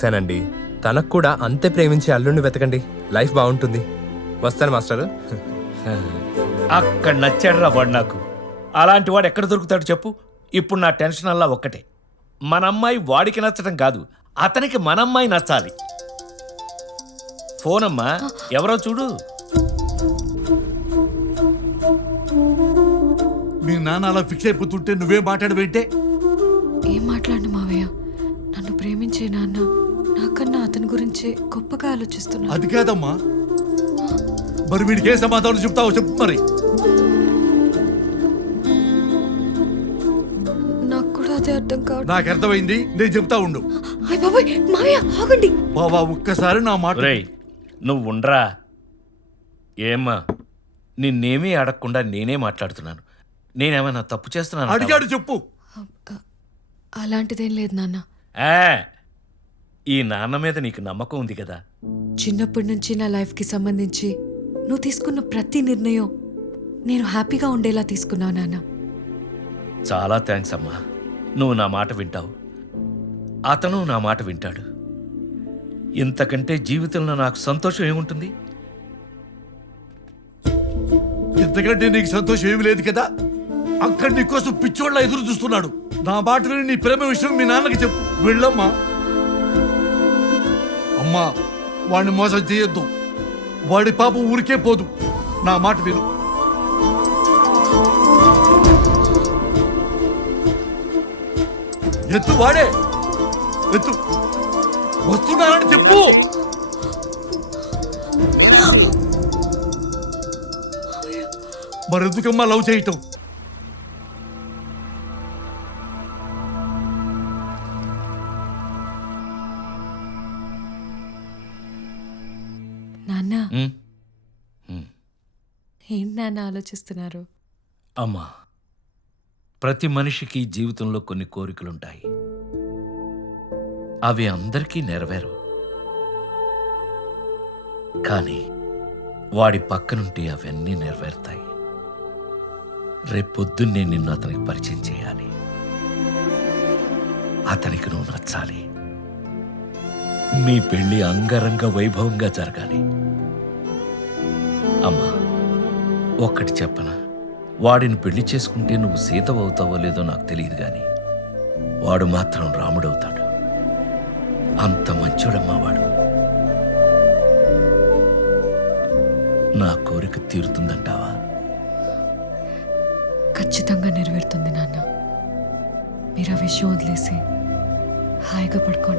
సరేనండి, తనకు కూడా అంతే ప్రేమించే అల్లుడిని వెతకండి, లైఫ్ బాగుంటుంది. వస్తాను మాస్టర్. అక్కడ నచ్చాడురా వాడు నాకు. అలాంటి వాడు ఎక్కడ దొరుకుతాడు చెప్పు. ఇప్పుడు నా టెన్షన్ అల్లా ఒక్కటే, మన అమ్మాయి వాడికి నచ్చడం కాదు, అతనికి మన అమ్మాయి నచ్చాలి. ఫోన్ అమ్మా, ఎవరో చూడు. మీ నాన్న అలా ఫిక్స్ అయిపోతుంటే నువ్వే మాట్లాడబెట్టే. ఏం మాట్లాడు మావయ్య, నన్ను ప్రేమించే నాన్న నాకన్నా అతని గురించే గొప్పగా ఆలోచిస్తున్నా. అది కాదమ్మా, మరి వీడికి ఏ సమాధానం చెప్తావో చెప్పు. మరి నాకు కూడా అదే అర్థం కావడం. నాకు అర్థమైంది, నేను చెప్తా ఉండు. అయ్ బాబాయ్, మావయ్య ఆగండి. బాబా ఒక్కసారి నా మాట. రేయ్ నువ్వు ఉండరా. ఏమ్మా, నిన్నేమీ అడగకుండా నేనే మాట్లాడుతున్నాను. నేనేమైనా తప్పు చేస్తున్నాను? అడిగాడు చెప్పు. అలాంటిదేం లేదు నాన్న. ఈ నాన్న మీద నీకు నమ్మకం ఉంది కదా. చిన్నప్పటి నుంచి నా లైఫ్కి సంబంధించి నువ్వు తీసుకున్న ప్రతి నిర్ణయం నేను హ్యాపీగా ఉండేలా తీసుకున్నావు నాన్న. చాలా థ్యాంక్స్ అమ్మా. నువ్వు నా మాట వింటావు, అతను నా మాట వింటాడు. ఇంతకంటే జీవితంలో నాకు సంతోషం ఏముంటుంది? ఇంతకంటే నీకు సంతోషం ఏమి లేదు కదా. అక్కడ నీకోసం పిచ్చోళ్ళ ఎదురు చూస్తున్నాడు. నా మాట విని నీ ప్రేమ విషయం మీ నాన్నకి చెప్పు. వెళ్ళమ్మా. అమ్మా, వాడిని మోసం చేయొద్దు. వాడి పాపం ఊరికే పోదు. నా మాట విను. ఎత్తు, వాడే ఎత్తు. వస్తున్నానని చెప్పు. మరెందుకమ్మా లవ్ చేయటం? నాన్న, ఉమ్, ఏంటి నాన్న ఆలోచిస్తున్నారు? అమ్మా, ప్రతి మనిషికి జీవితంలో కొన్ని కోరికలుంటాయి. అవి అందరికీ నెరవేరు. కానీ వాడి పక్కనుంటే అవన్నీ నెరవేరుతాయి. రేపొద్దున్నే నిన్ను అతనికి పరిచయం చేయాలి. అతనికి నువ్వు నచ్చాలి. మీ పెళ్లి అంగరంగ వైభవంగా జరగాలి. అమ్మా, ఒక్కటి చెప్పనా, వాడిని పెళ్లి చేసుకుంటే నువ్వు సీతవవుతావో లేదో నాకు తెలియదు, గాని వాడు మాత్రం రాముడవుతాడు. అంత మంచోడమ్మా వాడు. నా కోరిక తీరుతుందంటావా? ఖచ్చితంగా నెరవేరుతుంది నాన్న. మీరు ఆ విషయం వదిలేసి హాయిగా పడుకోండి.